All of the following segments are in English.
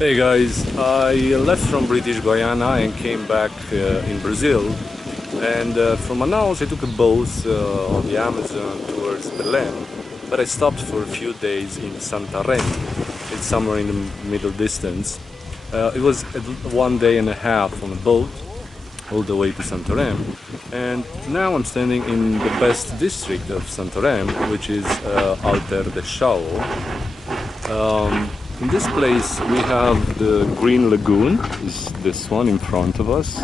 Hey guys, I left from British Guiana and came back in Brazil, and from Manaus I took a boat on the Amazon towards Belém, but I stopped for a few days in Santarem. It's somewhere in the middle distance. It was 1 day and a half on a boat all the way to Santarem, and now I'm standing in the best district of Santarem, which is Alter de Chao. In this place we have the Green Lagoon, is this one in front of us.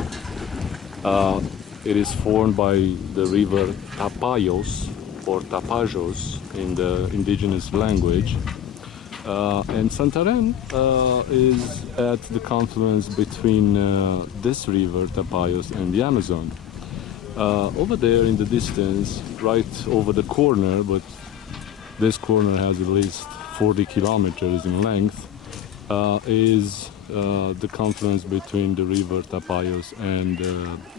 It is formed by the river Tapajos or Tapajos in the indigenous language. And Santarem is at the confluence between this river Tapajos and the Amazon. Over there in the distance, right over the corner, but this corner has at least 40 kilometers in length, is the confluence between the river Tapajos and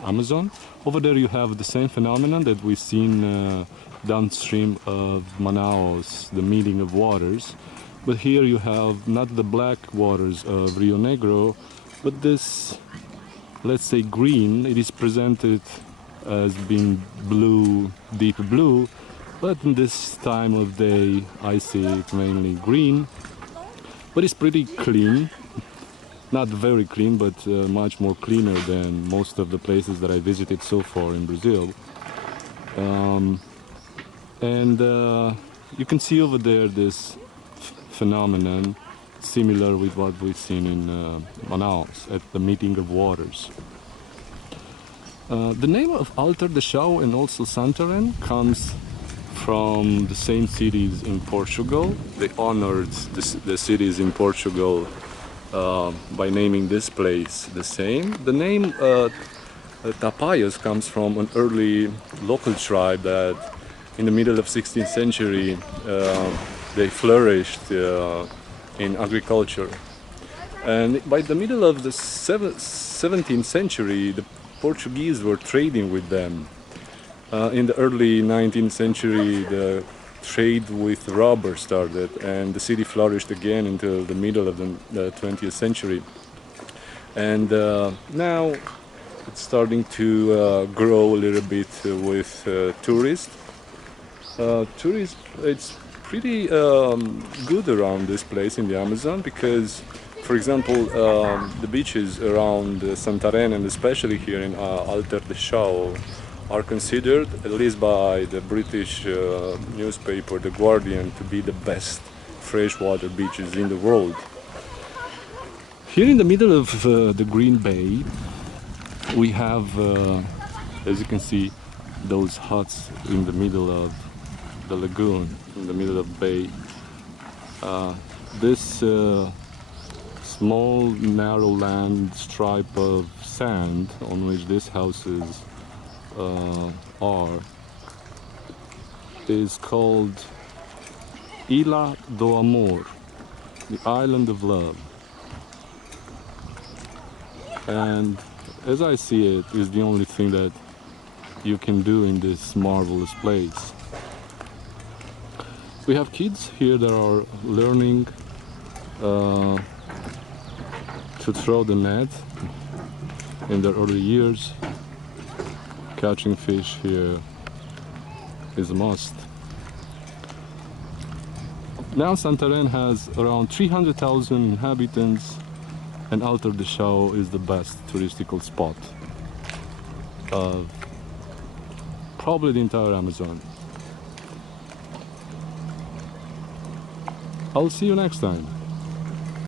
Amazon. Over there you have the same phenomenon that we've seen downstream of Manaus, the meeting of waters. But here you have not the black waters of Rio Negro, but this, let's say, green. It is presented as being blue, deep blue, but in this time of day I see it mainly green. But it's pretty clean, not very clean, but much more cleaner than most of the places that I visited so far in Brazil. You can see over there this phenomenon similar with what we've seen in Manaus at the meeting of waters. The name of Alter de Chao and also Santarem comes from the same cities in Portugal. They honored the cities in Portugal by naming this place the same. The name Tapajos comes from an early local tribe that in the middle of 16th century they flourished in agriculture. And by the middle of the 17th century the Portuguese were trading with them. In the early 19th century, the trade with rubber started, and the city flourished again until the middle of the 20th century. And now it's starting to grow a little bit with tourists. It's pretty good around this place in the Amazon because, for example, the beaches around Santarém and especially here in Alter de Chao are considered, at least by the British newspaper The Guardian, to be the best freshwater beaches in the world. Here in the middle of the Green Bay we have, as you can see, those huts in the middle of the lagoon, in the middle of the bay. This small narrow land stripe of sand on which these houses is called Ilha do Amor, the island of love. And as I see it, is the only thing that you can do in this marvelous place. We have kids here that are learning to throw the net in their early years. Catching fish here is a must. Now Santarém has around 300,000 inhabitants, and Alter de Chao is the best touristical spot of probably the entire Amazon. I'll see you next time.